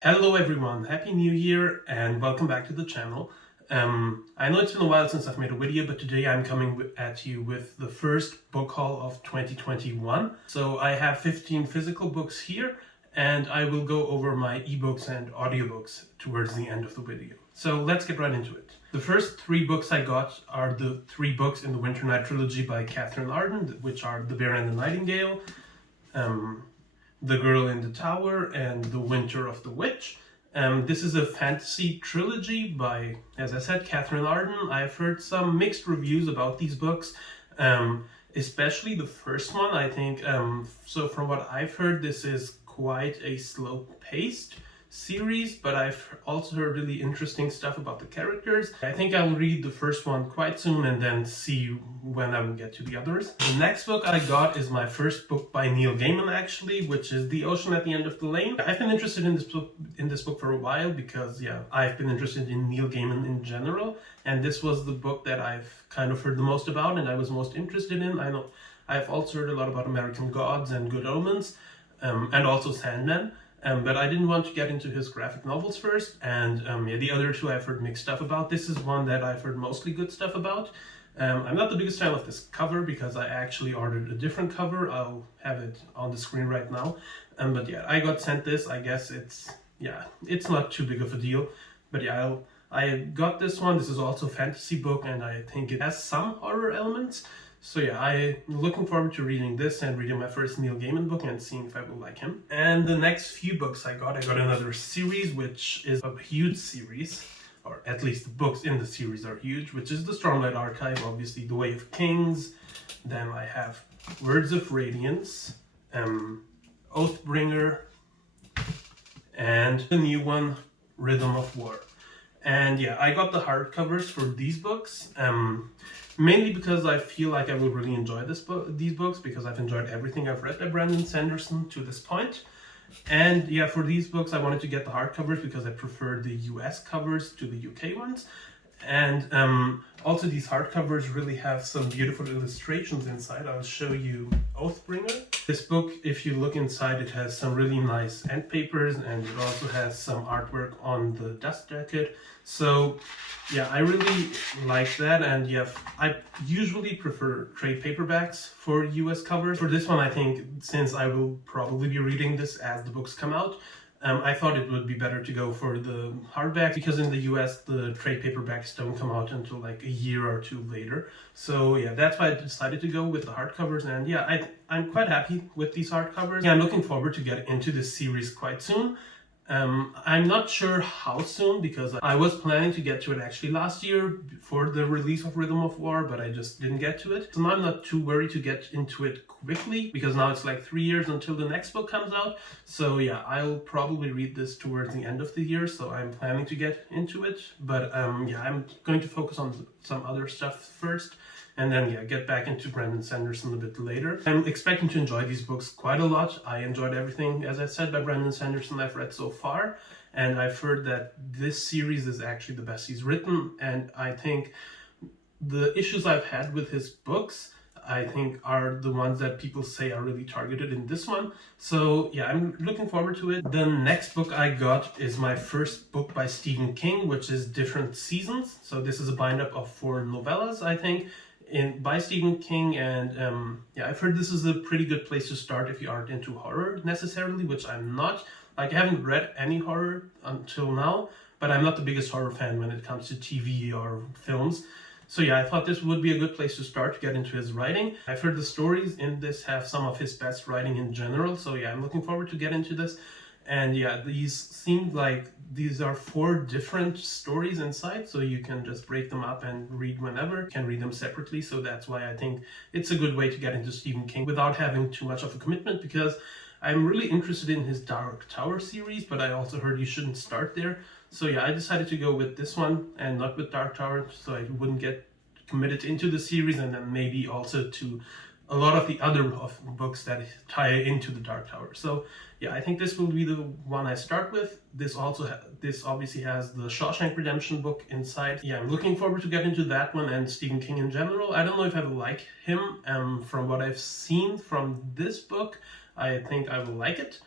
Hello everyone, Happy New Year and welcome back to the channel. I know it's been a while since I've made a video, but today I'm coming at you with the first book haul of 2021. So I have 15 physical books here and I will go over my ebooks and audiobooks towards the end of the video. So let's get right into it. The first three books I got are the three books in the Winter Night trilogy by Catherine Arden, which are The Bear and the Nightingale, The Girl in the Tower, and The Winter of the Witch. This is a fantasy trilogy by, as I said, Catherine Arden. I've heard some mixed reviews about these books, especially the first one. I think, so from what I've heard, this is quite a slow-paced series, but I've also heard really interesting stuff about the characters. I think I'll read the first one quite soon and then see when I will get to the others. The next book I got is my first book by Neil Gaiman, actually, which is The Ocean at the End of the Lane. I've been interested in this book for a while because, I've been interested in Neil Gaiman in general, and this was the book that I've kind of heard the most about and I was most interested in. I know I've also heard a lot about American Gods and Good Omens, and also Sandman. But I didn't want to get into his graphic novels first, and the other two I've heard mixed stuff about. This is one that I've heard mostly good stuff about. I'm not the biggest fan of this cover because I actually ordered a different cover. I'll have it on the screen right now. But I got sent this. I guess it's not too big of a deal. But I got this one. This is also a fantasy book, and I think it has some horror elements. So I'm looking forward to reading this and reading my first Neil Gaiman book and seeing if I will like him. And the next few books I got another series, which is a huge series, or at least the books in the series are huge, which is the Stormlight Archive, obviously The Way of Kings. Then I have Words of Radiance, Oathbringer, and the new one, Rhythm of War. And I got the hardcovers for these books. Mainly because I feel like I will really enjoy these books, because I've enjoyed everything I've read by Brandon Sanderson to this point. And for these books I wanted to get the hardcovers because I prefer the US covers to the UK ones. And also these hardcovers really have some beautiful illustrations inside. I'll show you Oathbringer. This book, if you look inside, it has some really nice end papers, and it also has some artwork on the dust jacket. So I really like that, and I usually prefer trade paperbacks for US covers. For this one, I think, since I will probably be reading this as the books come out, I thought it would be better to go for the hardback, because in the US the trade paperbacks don't come out until like a year or two later. So that's why I decided to go with the hardcovers, and I'm quite happy with these hardcovers. I'm looking forward to get into this series quite soon. I'm not sure how soon, because I was planning to get to it actually last year for the release of Rhythm of War, but I just didn't get to it. So now I'm not too worried to get into it quickly, because now it's like 3 years until the next book comes out. So I'll probably read this towards the end of the year, so I'm planning to get into it. But I'm going to focus on some other stuff first, and then get back into Brandon Sanderson a bit later. I'm expecting to enjoy these books quite a lot. I enjoyed everything, as I said, by Brandon Sanderson I've read so far, and I've heard that this series is actually the best he's written, and I think the issues I've had with his books, I think, are the ones that people say are really targeted in this one. So I'm looking forward to it. The next book I got is my first book by Stephen King, which is Different Seasons. So this is a bind-up of 4 novellas, I think, by Stephen King, and I've heard this is a pretty good place to start if you aren't into horror necessarily, which I'm not. Like, I haven't read any horror until now, but I'm not the biggest horror fan when it comes to TV or films. So I thought this would be a good place to start to get into his writing. I've heard the stories in this have some of his best writing in general, so I'm looking forward to get into this. And these seemed like these are 4 different stories inside, so you can just break them up and read whenever. You can read them separately, so that's why I think it's a good way to get into Stephen King without having too much of a commitment, because I'm really interested in his Dark Tower series, but I also heard you shouldn't start there. So I decided to go with this one and not with Dark Tower, so I wouldn't get committed into the series, and then maybe also to a lot of the other books that tie into the Dark Tower. So I think this will be the one I start with. This obviously has the Shawshank Redemption book inside. I'm looking forward to get into that one and Stephen King in general. I don't know if I will like him. From what I've seen from this book, I think I will like it.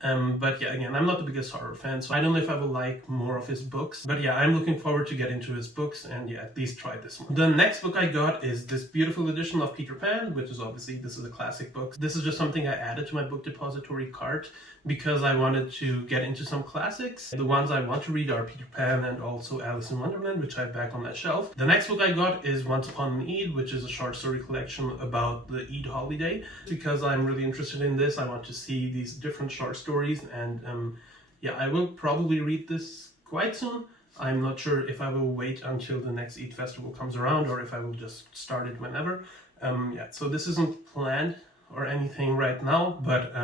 But yeah, again, I'm not the biggest horror fan, so I don't know if I will like more of his books. But yeah, I'm looking forward to get into his books and yeah, at least try this one. The next book I got is this beautiful edition of Peter Pan, which is obviously, this is a classic book. This is just something I added to my book depository cart because I wanted to get into some classics. The ones I want to read are Peter Pan and also Alice in Wonderland, which I have back on that shelf. The next book I got is Once Upon an Eid, which is a short story collection about the Eid holiday. Because I'm really interested in this, I want to see these different short stories, and yeah, I will probably read this quite soon. I'm not sure if I will wait until the next Eid festival comes around or if I will just start it whenever. Yeah, so this isn't planned or anything right now, but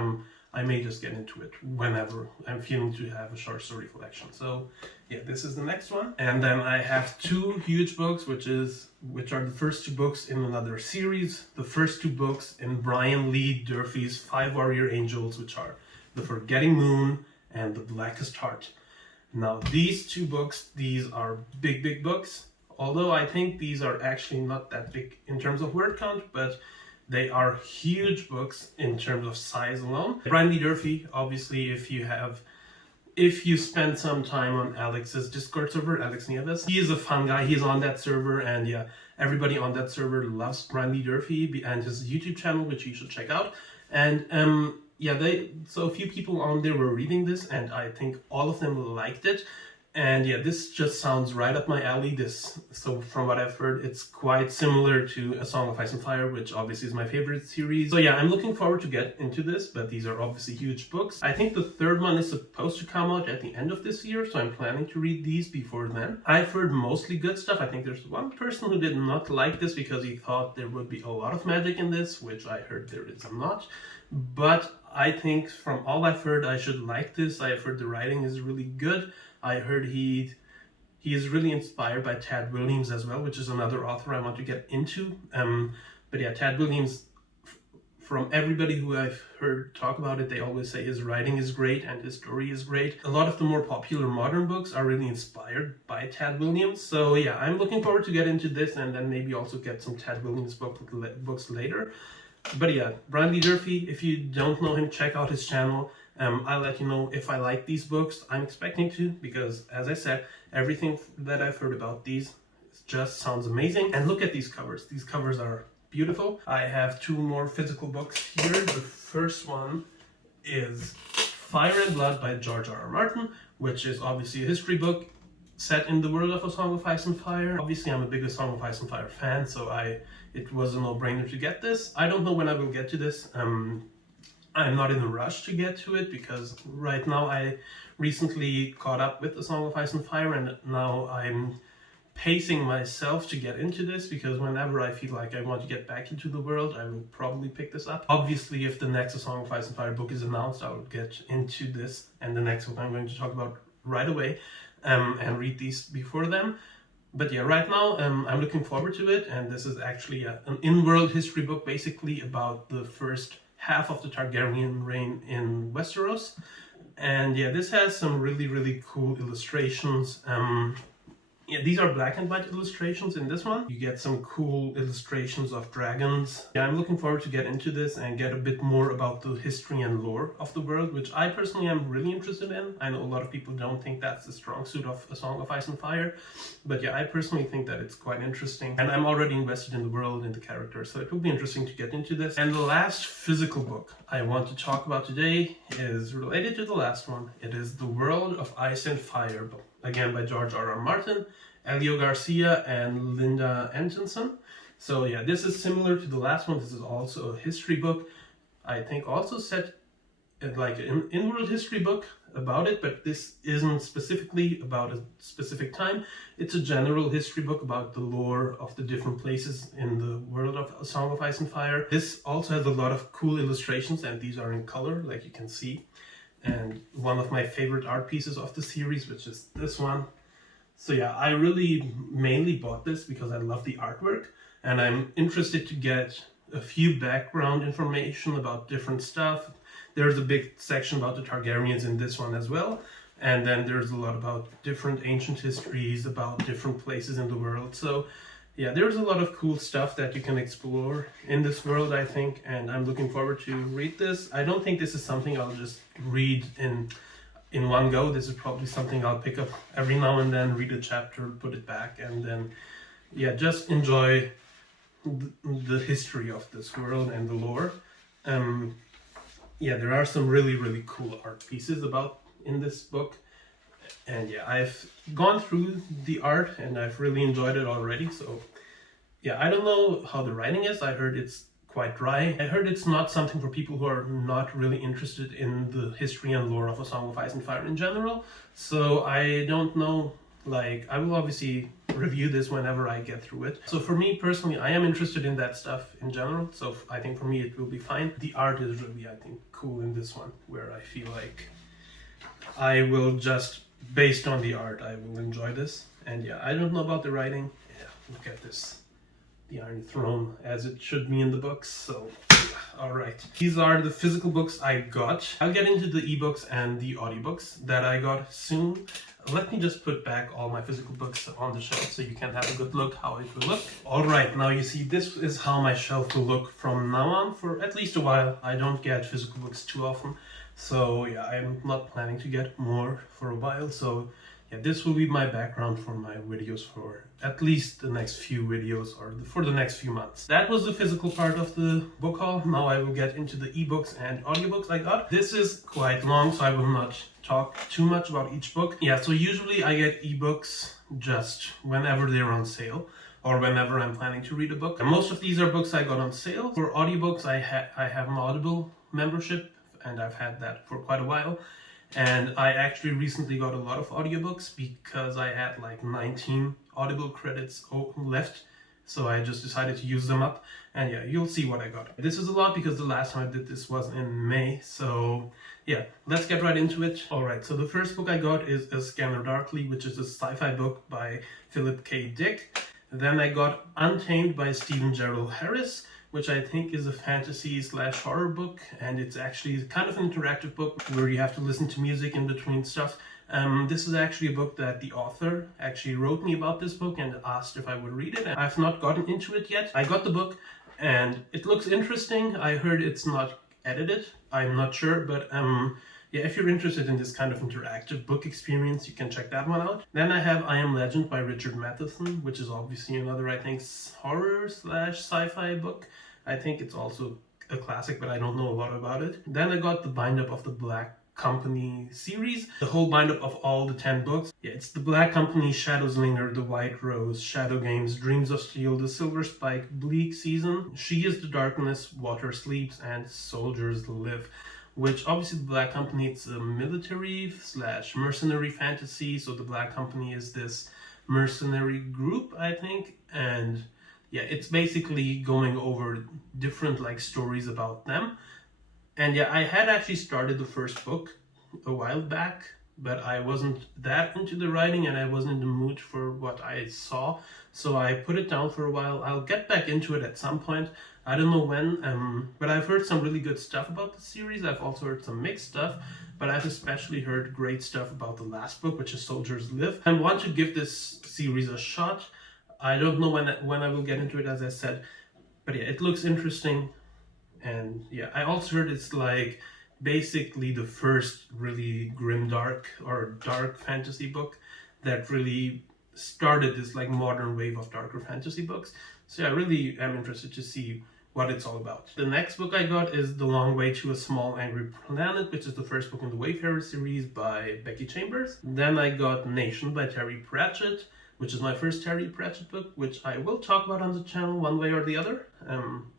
I may just get into it whenever I'm feeling to have a short story collection. So yeah, this is the next one. And then I have two huge books, which are the first two books in another series. The first two books in Brian Lee Durfee's 5 Warrior Angels, which are The Forgetting Moon and The Blackest Heart. Now these two books, these are big books. Although I think these are actually not that big in terms of word count, but they are huge books in terms of size alone. Brian Lee Durfee, obviously, if you spend some time on Alex's Discord server, Alex Nieves, he is a fun guy. He's on that server, and yeah, everybody on that server loves Brian Lee Durfee and his YouTube channel, which you should check out. And yeah, so a few people on there were reading this, and I think all of them liked it. And yeah, this just sounds right up my alley. So from what I've heard, it's quite similar to A Song of Ice and Fire, which obviously is my favorite series. So yeah, I'm looking forward to get into this, but these are obviously huge books. I think the third one is supposed to come out at the end of this year, so I'm planning to read these before then. I've heard mostly good stuff. I think there's one person who did not like this because he thought there would be a lot of magic in this, which I heard there is not. But I think from all I've heard, I should like this. I've heard the writing is really good. I heard he is really inspired by Tad Williams as well, which is another author I want to get into. But yeah, Tad Williams, from everybody who I've heard talk about it, they always say his writing is great and his story is great. A lot of the more popular modern books are really inspired by Tad Williams. So yeah, I'm looking forward to get into this and then maybe also get some Tad Williams books later. But yeah, Brian Lee Durfee, if you don't know him, check out his channel. I'll let you know if I like these books. I'm expecting to, because as I said, everything that I've heard about these just sounds amazing. And look at these covers. These covers are beautiful. I have two more physical books here. The first one is Fire and Blood by George R.R. Martin, which is obviously a history book set in the world of A Song of Ice and Fire. Obviously, I'm a big A Song of Ice and Fire fan, so it was a no-brainer to get this. I don't know when I will get to this. I'm not in a rush to get to it because right now I recently caught up with A Song of Ice and Fire, and now I'm pacing myself to get into this because whenever I feel like I want to get back into the world, I will probably pick this up. Obviously, if the next A Song of Ice and Fire book is announced, I will get into this and the next book I'm going to talk about right away and read these before them. But yeah, right now I'm looking forward to it, and this is actually an in-world history book basically about the first half of the Targaryen reign in Westeros. And yeah, this has some really cool illustrations. Yeah, these are black and white illustrations in this one. You get some cool illustrations of dragons. Yeah, I'm looking forward to get into this and get a bit more about the history and lore of the world, which I personally am really interested in. I know a lot of people don't think that's the strong suit of A Song of Ice and Fire, but yeah, I personally think that it's quite interesting. And I'm already invested in the world, in the characters, so it will be interesting to get into this. And the last physical book I want to talk about today is related to the last one. It is The World of Ice and Fire, again by George R.R. Martin, Elio Garcia, and Linda Antonson. So yeah, this is similar to the last one. This is also a history book. I think also set like an in-world history book about it, but this isn't specifically about a specific time. It's a general history book about the lore of the different places in the world of A Song of Ice and Fire. This also has a lot of cool illustrations, and these are in color, like you can see. And one of my favorite art pieces of the series, which is this one. So yeah, I really mainly bought this because I love the artwork, and I'm interested to get a few background information about different stuff. There's a big section about the Targaryens in this one as well, and then there's a lot about different ancient histories, about different places in the world. So yeah, there's a lot of cool stuff that you can explore in this world, I think, and I'm looking forward to read this. I don't think this is something I'll just read in one go. This is probably something I'll pick up every now and then, read a chapter, put it back, and then, yeah, just enjoy the history of this world and the lore. Yeah, there are some really, really cool art pieces about in this book. And yeah, I've gone through the art and I've really enjoyed it already. So yeah, I don't know how the writing is. I heard it's quite dry. I heard it's not something for people who are not really interested in the history and lore of A Song of Ice and Fire in general. So I don't know, like, I will obviously review this whenever I get through it. So for me personally, I am interested in that stuff in general. So I think for me it will be fine. The art is really, I think, cool in this one, where I feel like I will just, based on the art, I will enjoy this. And yeah, I don't know about the writing. Yeah, look at this. The Iron Throne, as it should be in the books. So, yeah, alright. These are the physical books I got. I'll get into the ebooks and the audiobooks that I got soon. Let me just put back all my physical books on the shelf so you can have a good look how it will look. Alright, now you see this is how my shelf will look from now on for at least a while. I don't get physical books too often. So yeah, I'm not planning to get more for a while. So yeah, this will be my background for my videos for at least the next few videos or for the next few months. That was the physical part of the book haul. Now I will get into the ebooks and audiobooks I got. This is quite long, so I will not talk too much about each book. Yeah, so usually I get ebooks just whenever they're on sale or whenever I'm planning to read a book. And most of these are books I got on sale. For audiobooks, I have an Audible membership, and I've had that for quite a while. And I actually recently got a lot of audiobooks because I had like 19 Audible credits left. So I just decided to use them up. And yeah, you'll see what I got. This is a lot because the last time I did this was in May. So yeah, let's get right into it. Alright, so the first book I got is A Scanner Darkly, which is a sci-fi book by Philip K. Dick. Then I got Untamed by Stephen Gerald Harris, which I think is a fantasy/horror book, and it's actually kind of an interactive book where you have to listen to music in between stuff. This is actually a book that the author actually wrote me about this book and asked if I would read it. I've not gotten into it yet. I got the book and it looks interesting. I heard it's not edited. I'm not sure, but yeah, if you're interested in this kind of interactive book experience, you can check that one out. Then I have I Am Legend by Richard Matheson, which is obviously another, I think, horror/sci-fi book. I think it's also a classic, but I don't know a lot about it. Then I got the bind-up of the Black Company series, the whole bind-up of all the 10 books. Yeah, it's the Black Company, Shadows Linger, The White Rose, Shadow Games, Dreams of Steel, The Silver Spike, Bleak Season, She is the Darkness, Water Sleeps, and Soldiers Live. Which obviously the Black Company, it's a military/mercenary fantasy. So the Black Company is this mercenary group, I think, and yeah, it's basically going over different like stories about them. And yeah, I had actually started the first book a while back, but I wasn't that into the writing and I wasn't in the mood for what I saw. So I put it down for a while. I'll get back into it at some point. I don't know when, but I've heard some really good stuff about the series. I've also heard some mixed stuff, but I've especially heard great stuff about the last book, which is Soldiers Live. I want to give this series a shot. I don't know when I will get into it, as I said, but yeah, it looks interesting. And yeah, I also heard it's like basically the first really grimdark or dark fantasy book that really started this like modern wave of darker fantasy books. So yeah, I really am interested to see what it's all about. The next book I got is The Long Way to a Small Angry Planet, which is the first book in the Wayfarer series by Becky Chambers. Then I got Nation by Terry Pratchett, which is my first Terry Pratchett book, which I will talk about on the channel one way or the other.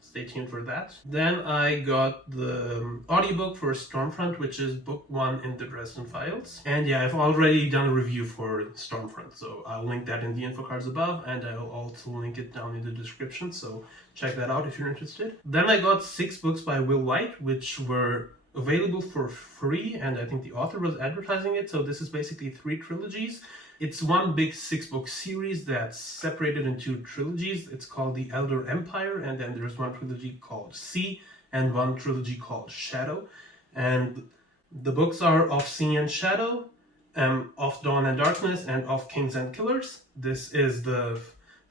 Stay tuned for that. Then I got the audiobook for Stormfront, which is book 1 in the Dresden Files. And yeah, I've already done a review for Stormfront, so I'll link that in the info cards above, and I'll also link it down in the description, so check that out if you're interested. Then I got 6 books by Will White, which were available for free, and I think the author was advertising it, so this is basically 3 trilogies. It's one big 6-book series that's separated into 2 trilogies. It's called The Elder Empire, and then there's one trilogy called Sea, and one trilogy called Shadow. And the books are Of Sea and Shadow, Of Dawn and Darkness, and Of Kings and Killers. This is the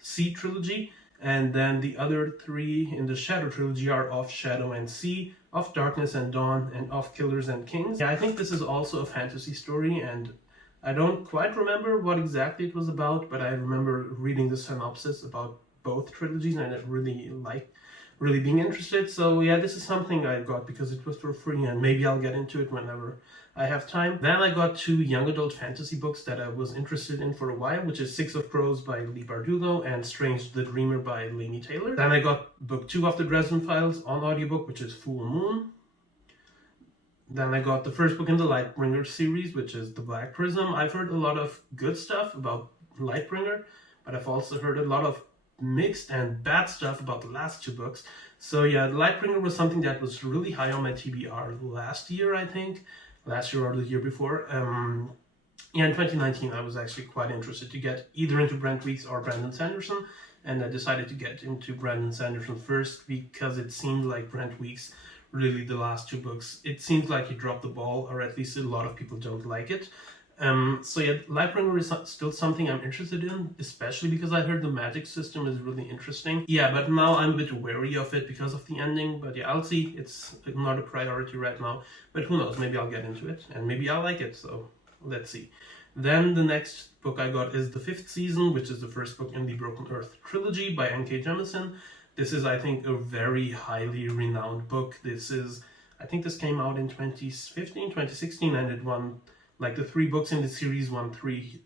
Sea trilogy, and then the other 3 in the Shadow trilogy are Of Shadow and Sea, Of Darkness and Dawn, and Of Killers and Kings. Yeah, I think this is also a fantasy story, and I don't quite remember what exactly it was about, but I remember reading the synopsis about both trilogies, and I really being interested. So yeah, this is something I got because it was for free, and maybe I'll get into it whenever I have time. Then I got 2 young adult fantasy books that I was interested in for a while, which is Six of Crows by Leigh Bardugo and Strange the Dreamer by Laini Taylor. Then I got book 2 of the Dresden Files on audiobook, which is Full Moon. Then I got the first book in the Lightbringer series, which is The Black Prism. I've heard a lot of good stuff about Lightbringer, but I've also heard a lot of mixed and bad stuff about the last 2 books. So yeah, Lightbringer was something that was really high on my TBR last year, I think. Last year or the year before. Yeah, in 2019 I was actually quite interested to get either into Brent Weeks or Brandon Sanderson, and I decided to get into Brandon Sanderson first because it seemed like Brent Weeks, really the last 2 books, it seemed like he dropped the ball, or at least a lot of people don't like it. So yeah, Lightbringer is still something I'm interested in, especially because I heard the magic system is really interesting. Yeah, but now I'm a bit wary of it because of the ending, but yeah, I'll see. It's not a priority right now, but who knows, maybe I'll get into it, and maybe I'll like it, so let's see. Then the next book I got is The Fifth Season, which is the first book in the Broken Earth trilogy by N.K. Jemisin. This is, I think, a very highly renowned book. I think this came out in 2015, 2016, and it won, like, the 3 books in the series won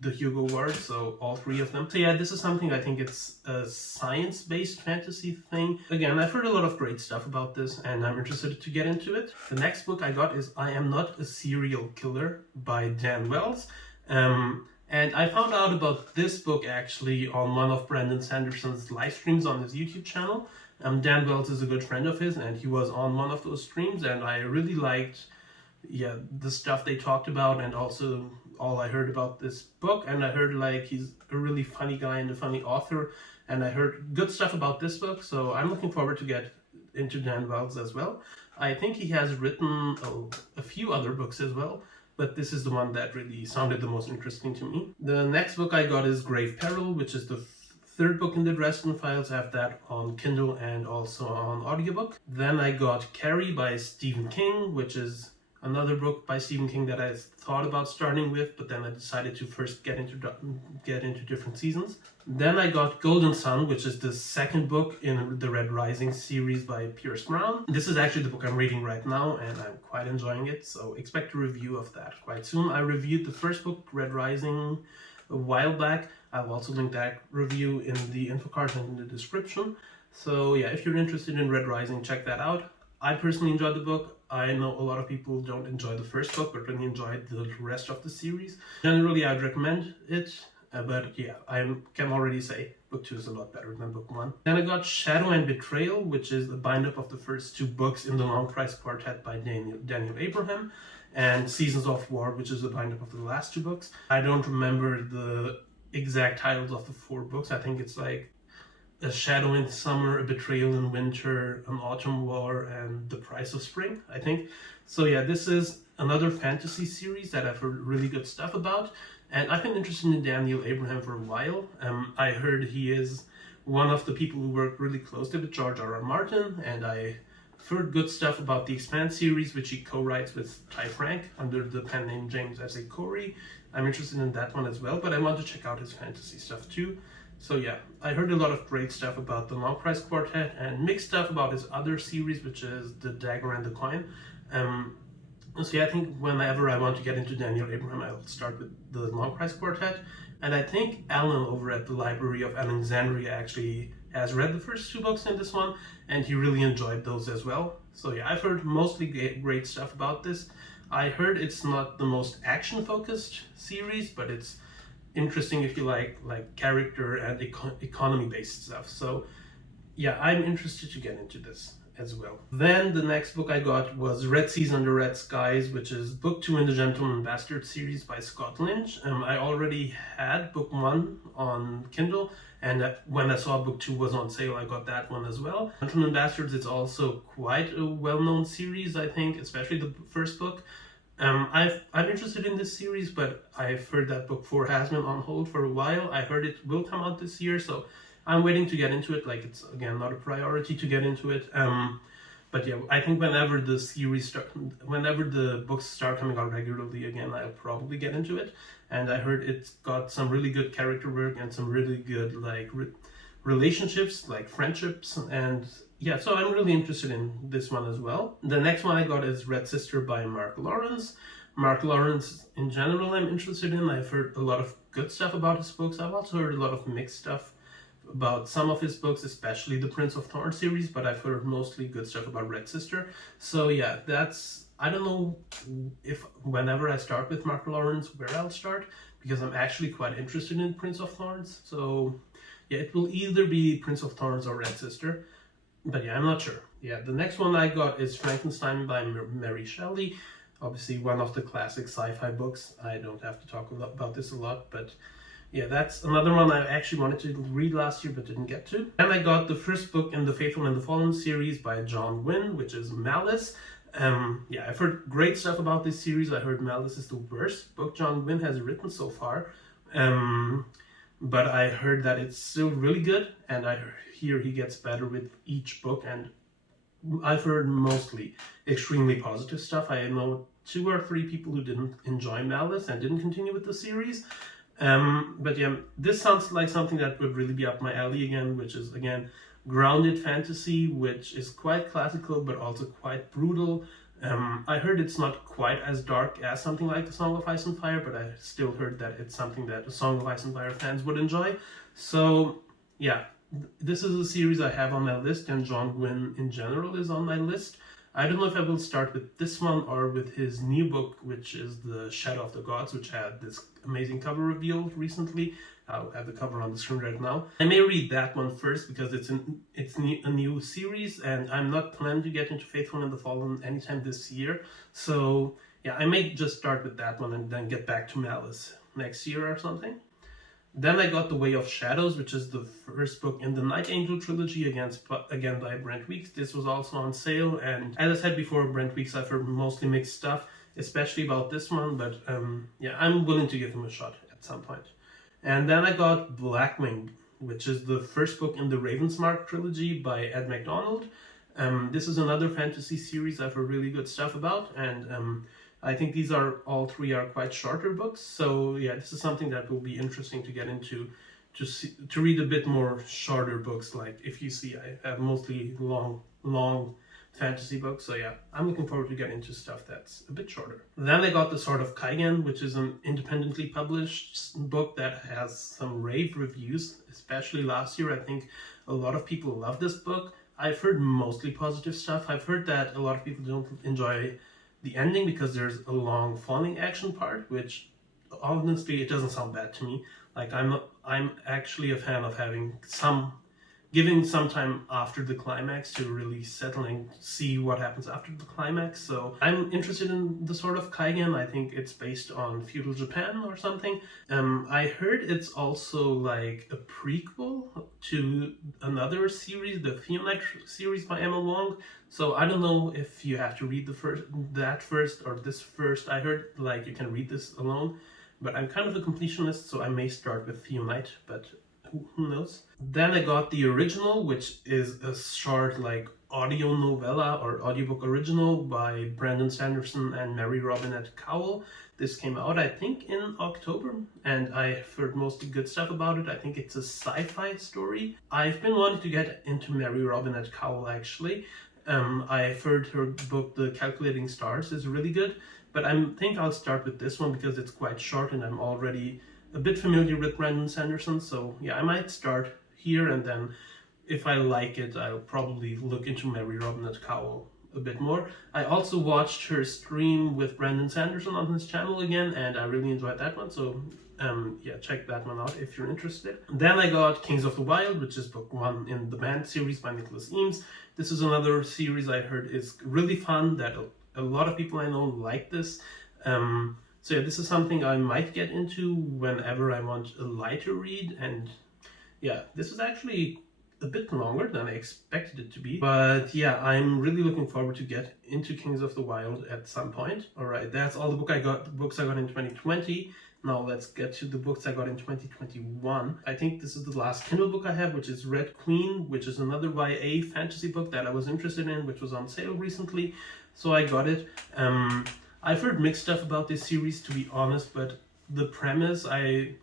the Hugo Awards, so all 3 of them. So yeah, this is something, I think it's a science-based fantasy thing. Again, I've heard a lot of great stuff about this, and I'm interested to get into it. The next book I got is I Am Not a Serial Killer by Dan Wells. And I found out about this book actually on one of Brandon Sanderson's live streams on his YouTube channel. Dan Wells is a good friend of his, and he was on one of those streams, and I really liked the stuff they talked about, and also all I heard about this book. And I heard like he's a really funny guy and a funny author, and I heard good stuff about this book, so I'm looking forward to get into Dan Wells as well. I think he has written a few other books as well, but this is the one that really sounded the most interesting to me. The next book I got is Grave Peril, which is the 3rd book in the Dresden Files. I have that on Kindle and also on audiobook. Then I got Carrie by Stephen King, which is another book by Stephen King that I thought about starting with, but then I decided to first get into different seasons. Then I got Golden Sun, which is the 2nd book in the Red Rising series by Pierce Brown. This is actually the book I'm reading right now, and I'm quite enjoying it, so expect a review of that quite soon. I reviewed the 1st book, Red Rising, a while back. I'll also link that review in the info card and in the description. So yeah, if you're interested in Red Rising, check that out. I personally enjoyed the book. I know a lot of people don't enjoy the 1st book, but really enjoyed the rest of the series. Generally, I'd recommend it, but yeah, I can already say book 2 is a lot better than book 1. Then I got Shadow and Betrayal, which is a bind-up of the first 2 books in the Long Price Quartet by Daniel Abraham, and Seasons of War, which is a bind-up of the last 2 books. I don't remember the exact titles of the 4 books. I think it's like A Shadow in Summer, A Betrayal in Winter, An Autumn War, and The Price of Spring, I think. So yeah, this is another fantasy series that I've heard really good stuff about, and I've been interested in Daniel Abraham for a while. I heard he is one of the people who work really closely with George R.R. Martin, and I've heard good stuff about the Expanse series, which he co-writes with Ty Frank under the pen name James S.A. Corey. I'm interested in that one as well, but I want to check out his fantasy stuff too. So yeah, I heard a lot of great stuff about the Long Price Quartet and mixed stuff about his other series, which is The Dagger and the Coin. So yeah, I think whenever I want to get into Daniel Abraham, I'll start with the Long Price Quartet. And I think Alan over at the Library of Alexandria actually has read the first 2 books in this one, and he really enjoyed those as well. So yeah, I've heard mostly great stuff about this. I heard it's not the most action-focused series, but it's interesting if you like character and economy-based stuff. So yeah, I'm interested to get into this as well. Then the next book I got was Red Seas Under Red Skies, which is book 2 in the Gentleman Bastard series by Scott Lynch. I already had book 1 on Kindle, and when I saw book 2 was on sale, I got that one as well. Gentleman Bastards is also quite a well-known series, I think, especially the 1st book. I'm interested in this series, but I've heard that book 4 has been on hold for a while. I heard it will come out this year, so I'm waiting to get into it. Like, it's again not a priority to get into it. But yeah, I think whenever the books start coming out regularly again, I'll probably get into it. And I heard it's got some really good character work and some really good like relationships, like friendships, and yeah, so I'm really interested in this one as well. The next one I got is Red Sister by Mark Lawrence. Mark Lawrence in general I'm interested in. I've heard a lot of good stuff about his books. I've also heard a lot of mixed stuff about some of his books, especially the Prince of Thorns series, but I've heard mostly good stuff about Red Sister. So yeah, I don't know if whenever I start with Mark Lawrence where I'll start, because I'm actually quite interested in Prince of Thorns. So yeah, it will either be Prince of Thorns or Red Sister, but yeah, I'm not sure. Yeah, the next one I got is Frankenstein by Mary Shelley. Obviously one of the classic sci-fi books. I don't have to talk about this a lot, but yeah, that's another one I actually wanted to read last year but didn't get to. And I got the first book in the Faithful and the Fallen series by John Gwynne, which is Malice. Yeah, I've heard great stuff about this series. I heard Malice is the worst book John Gwynne has written so far. But I heard that it's still really good, and I hear he gets better with each book, and I've heard mostly extremely positive stuff. I know 2 or 3 people who didn't enjoy Malice and didn't continue with the series. But yeah, this sounds like something that would really be up my alley again, which is again grounded fantasy, which is quite classical but also quite brutal. I heard it's not quite as dark as something like The Song of Ice and Fire, but I still heard that it's something that the Song of Ice and Fire fans would enjoy. So yeah, this is a series I have on my list, and John Gwynne in general is on my list. I don't know if I will start with this one or with his new book, which is The Shadow of the Gods, which had this amazing cover reveal recently. I'll have the cover on the screen right now. I may read that one first because it's a new series, and I'm not planning to get into Faithful and the Fallen anytime this year. So yeah, I may just start with that one and then get back to Malice next year or something. Then I got The Way of Shadows, which is the first book in the Night Angel trilogy, again by Brent Weeks. This was also on sale, and as I said before, Brent Weeks I've heard mostly mixed stuff, especially about this one, but yeah, I'm willing to give him a shot at some point. And then I got Blackwing, which is the first book in the Ravensmark trilogy by Ed MacDonald. This is another fantasy series I've heard really good stuff about, and I think these all 3 are quite shorter books. So yeah, this is something that will be interesting to get into, to read a bit more shorter books. Like, if you see, I have mostly long fantasy books. So yeah, I'm looking forward to getting into stuff that's a bit shorter. Then I got The Sword of Kaigen, which is an independently published book that has some rave reviews, especially last year. I think a lot of people love this book. I've heard mostly positive stuff. I've heard that a lot of people don't enjoy the ending because there's a long falling action part, which honestly it doesn't sound bad to me. Like, I'm actually a fan of giving some time after the climax to really settle and see what happens after the climax. So I'm interested in The Sword of Kaigen. I think it's based on feudal Japan or something. I heard it's also like a prequel to another series, the Theonite series by Emma Wong. So I don't know if you have to read that first or this first. I heard like you can read this alone, but I'm kind of a completionist, so I may start with Theonite, but who knows? Then I got the original, which is a short like audio novella or audiobook original by Brandon Sanderson and Mary Robinette Cowell. This came out, I think, in October, and I've heard mostly good stuff about it. I think it's a sci-fi story. I've been wanting to get into Mary Robinette Cowell, actually. I've heard her book, The Calculating Stars, is really good, but I think I'll start with this one because it's quite short and I'm already a bit familiar with Brandon Sanderson. So yeah, I might start here, and then if I like it, I'll probably look into Mary Robinette Cowell a bit more. I also watched her stream with Brandon Sanderson on his channel again, and I really enjoyed that one. So yeah, check that one out if you're interested. Then I got Kings of the Wild, which is book 1 in the Band series by Nicholas Eames. This is another series I heard is really fun, that a lot of people I know like this. So yeah, this is something I might get into whenever I want a lighter read, and yeah, this is actually a bit longer than I expected it to be. But yeah, I'm really looking forward to get into Kings of the Wild at some point. Alright, that's all the books I got in 2020. Now let's get to the books I got in 2021. I think this is the last Kindle book I have, which is Red Queen, which is another YA fantasy book that I was interested in, which was on sale recently, so I got it. I've heard mixed stuff about this series, to be honest, but the premise, I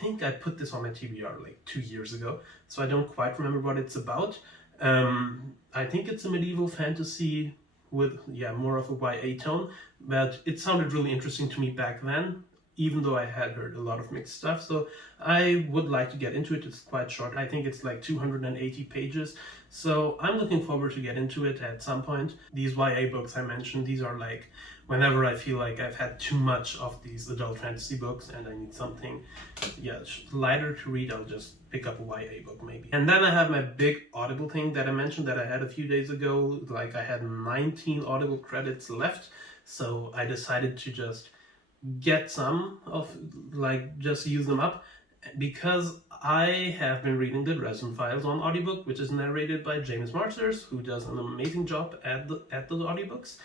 think I put this on my TBR like 2 years ago, so I don't quite remember what it's about. I think it's a medieval fantasy with, more of a YA tone, but it sounded really interesting to me back then, even though I had heard a lot of mixed stuff, so I would like to get into it. It's quite short. I think it's like 280 pages, so I'm looking forward to get into it at some point. These YA books I mentioned, these are like whenever I feel like I've had too much of these adult fantasy books and I need something lighter to read, I'll just pick up a YA book maybe. And then I have my big Audible thing that I mentioned that I had a few days ago. Like, I had 19 Audible credits left, so I decided to just get some of, just use them up, because I have been reading the Dresden Files on audiobook, which is narrated by James Marsters, who does an amazing job at the audiobooks.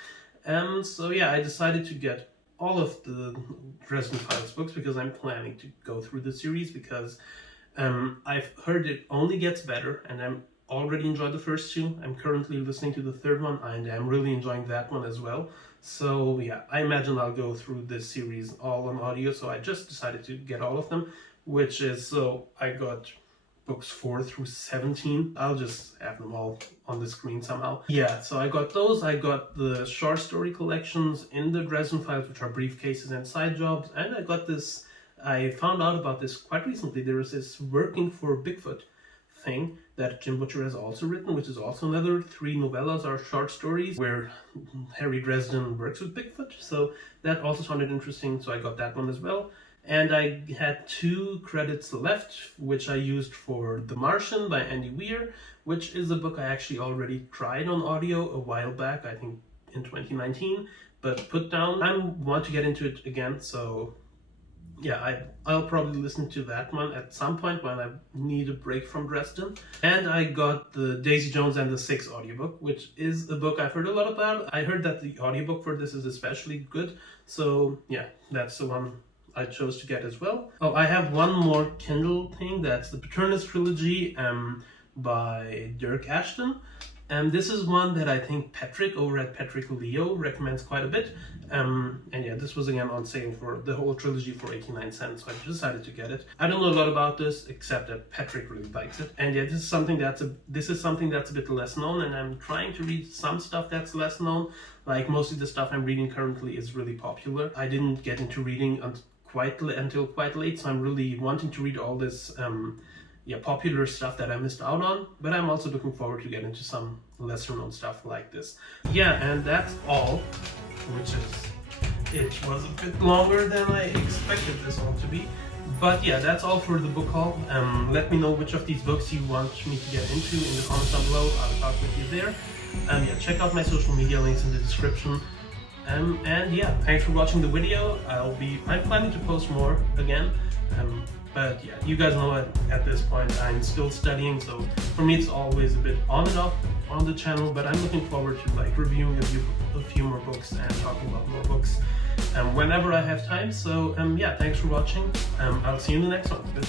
So yeah, I decided to get all of the Dresden Files books because I'm planning to go through the series, because I've heard it only gets better, and I'm already enjoyed the first two. I'm currently listening to the third one, and I'm really enjoying that one as well. So yeah, I imagine I'll go through this series all on audio, so I just decided to get all of them, which is, so I got books 4 through 17. I'll just have them all on the screen somehow. Yeah, so I got those. I got the short story collections in the Dresden Files, which are Briefcases and Side Jobs, and I got this, I found out about this quite recently. There is this Working for Bigfoot thing that Jim Butcher has also written, which is also another 3 novellas or short stories where Harry Dresden works with Bigfoot. So that also sounded interesting, so I got that one as well. And I had 2 credits left, which I used for The Martian by Andy Weir, which is a book I actually already tried on audio a while back, I think in 2019, but put down. I want to get into it again, so yeah, I'll probably listen to that one at some point when I need a break from Dresden. And I got the Daisy Jones and the Six audiobook, which is a book I've heard a lot about. I heard that the audiobook for this is especially good, so yeah, that's the one I chose to get as well. Oh, I have one more Kindle thing. That's the Paternus Trilogy by Dirk Ashton. And this is one that I think Patrick over at Patrick Leo recommends quite a bit. And yeah, this was again on sale for the whole trilogy for 89 cents, so I decided to get it. I don't know a lot about this, except that Patrick really likes it. And yeah, this is something that's a bit less known, and I'm trying to read some stuff that's less known. Like, mostly the stuff I'm reading currently is really popular. I didn't get into reading until quite late, so I'm really wanting to read all this popular stuff that I missed out on, but I'm also looking forward to get into some lesser known stuff like this. Yeah, and that's all, it was a bit longer than I expected this one to be. But yeah, that's all for the book haul. Let me know which of these books you want me to get into in the comments down below. I'll talk with you there. Yeah, check out my social media links in the description. And yeah, thanks for watching the video. I'm planning to post more again. But yeah, you guys know at this point I'm still studying, so for me it's always a bit on and off on the channel, but I'm looking forward to reviewing a few more books and talking about more books whenever I have time. So yeah, thanks for watching. I'll see you in the next one. Goodbye.